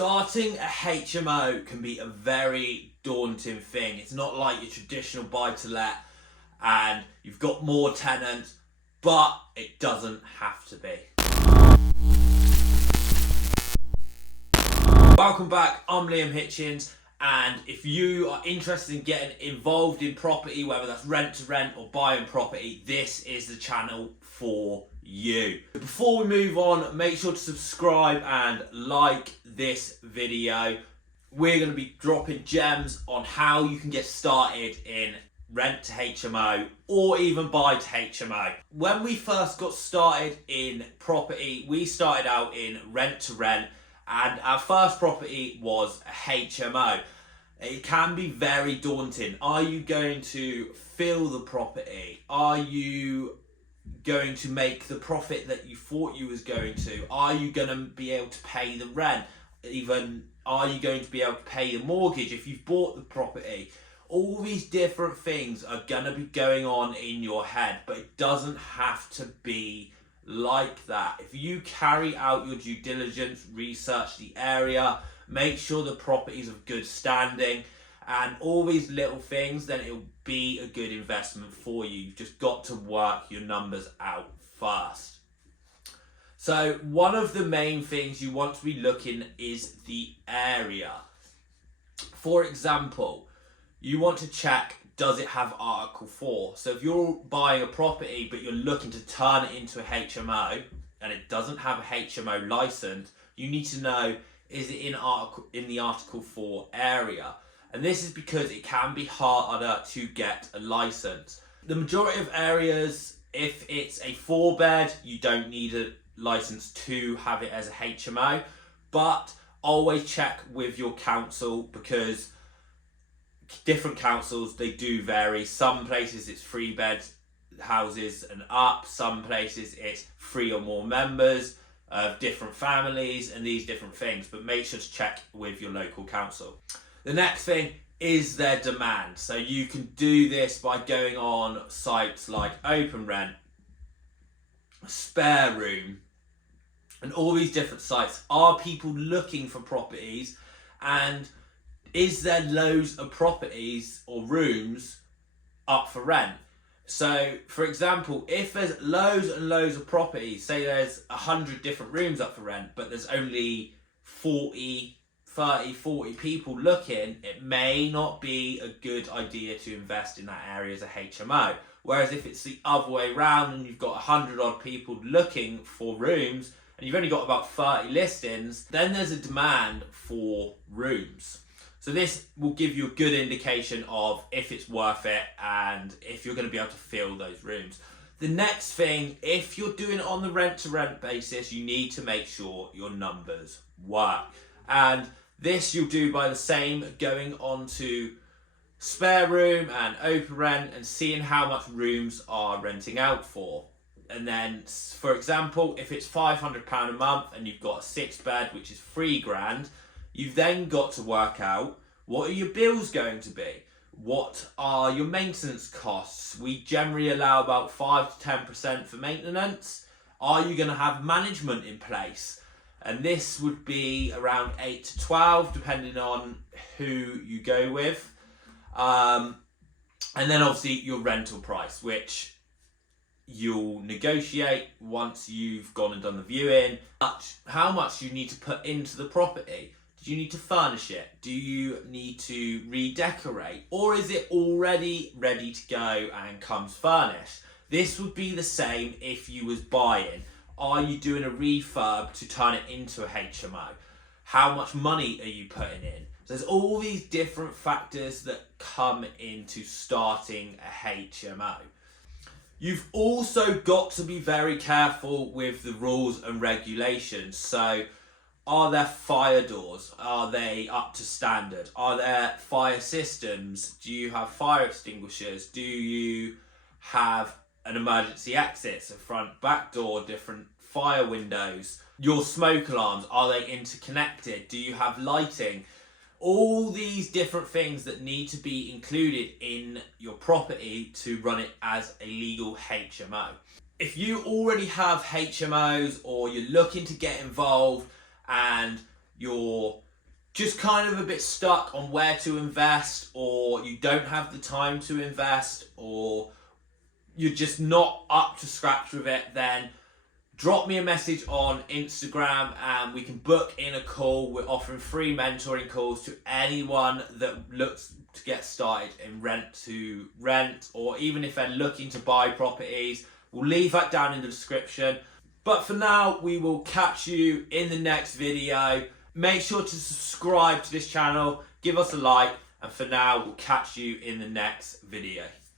Starting a HMO can be a very daunting thing. It's not like your traditional buy-to-let and you've got more tenants, but it doesn't have to be. Welcome back, I'm Liam Hitchens, and if you are interested in getting involved in property, whether that's rent to rent or buying property, this is the channel for you. Before we move on, make sure to subscribe and like this video. We're going to be dropping gems on how you can get started in rent to HMO or even buy to HMO. When we first got started in property, we started out in rent to rent, and our first property was a HMO. It can be very daunting. Are you going to fill the property? Are you going to make the profit that you thought you was going to? Are you going to be able to pay the rent? Even are you going to be able to pay the mortgage if you've bought the property? All these different things are going to be going on in your head, but it doesn't have to be like that. If you carry out your due diligence, research the area, make sure the property's of good standing, and all these little things, then it'll be a good investment for you. You've just got to work your numbers out first. So one of the main things you want to be looking is the area. For example, you want to check, does it have Article 4? So if you're buying a property but you're looking to turn it into a HMO and it doesn't have a HMO license, you need to know, is it in the Article 4 area? And this is because it can be harder to get a license. The majority of areas, if it's a 4-bed, you don't need a license to have it as a HMO, but always check with your council, because different councils, they do vary. Some places it's 3-bed houses and up, some places it's 3 or more members of different families and these different things, but make sure to check with your local council. The next thing is their demand. So you can do this by going on sites like Open Rent, Spare Room, and all these different sites. Are people looking for properties, and is there loads of properties or rooms up for rent? So for example, if there's loads and loads of properties, say there's 100 different rooms up for rent, but there's only 30, 40 people looking, it may not be a good idea to invest in that area as a HMO. Whereas if it's the other way around and you've got 100 odd people looking for rooms and you've only got about 30 listings, then there's a demand for rooms. So this will give you a good indication of if it's worth it and if you're going to be able to fill those rooms. The next thing, if you're doing it on the rent to rent basis, you need to make sure your numbers work. And this you'll do by the same, going on to Spare Room and Open Rent and seeing how much rooms are renting out for. And then, for example, if it's £500 a month and you've got a 6-bed, which is £3,000, you've then got to work out, what are your bills going to be? What are your maintenance costs? We generally allow about 5 to 10% for maintenance. Are you going to have management in place? And this would be around 8 to 12, depending on who you go with. And then obviously your rental price, which you'll negotiate once you've gone and done the viewing. How much you need to put into the property. Do you need to furnish it? Do you need to redecorate? Or is it already ready to go and comes furnished? This would be the same if you was buying. Are you doing a refurb to turn it into a HMO? How much money are you putting in? So there's all these different factors that come into starting a HMO. You've also got to be very careful with the rules and regulations. So are there fire doors? Are they up to standard? Are there fire systems? Do you have fire extinguishers? Do you have an emergency exit, so front, back door, different fire windows? Your smoke alarms, are they interconnected? Do you have lighting? All these different things that need to be included in your property to run it as a legal HMO. If you already have HMOs or you're looking to get involved and you're just kind of a bit stuck on where to invest, or you don't have the time to invest, or you're just not up to scratch with it, then drop me a message on Instagram and we can book in a call. We're offering free mentoring calls to anyone that looks to get started in rent to rent, or even if they're looking to buy properties. We'll leave that down in the description. But for now, we will catch you in the next video. Make sure to subscribe to this channel, give us a like, and for now, we'll catch you in the next video.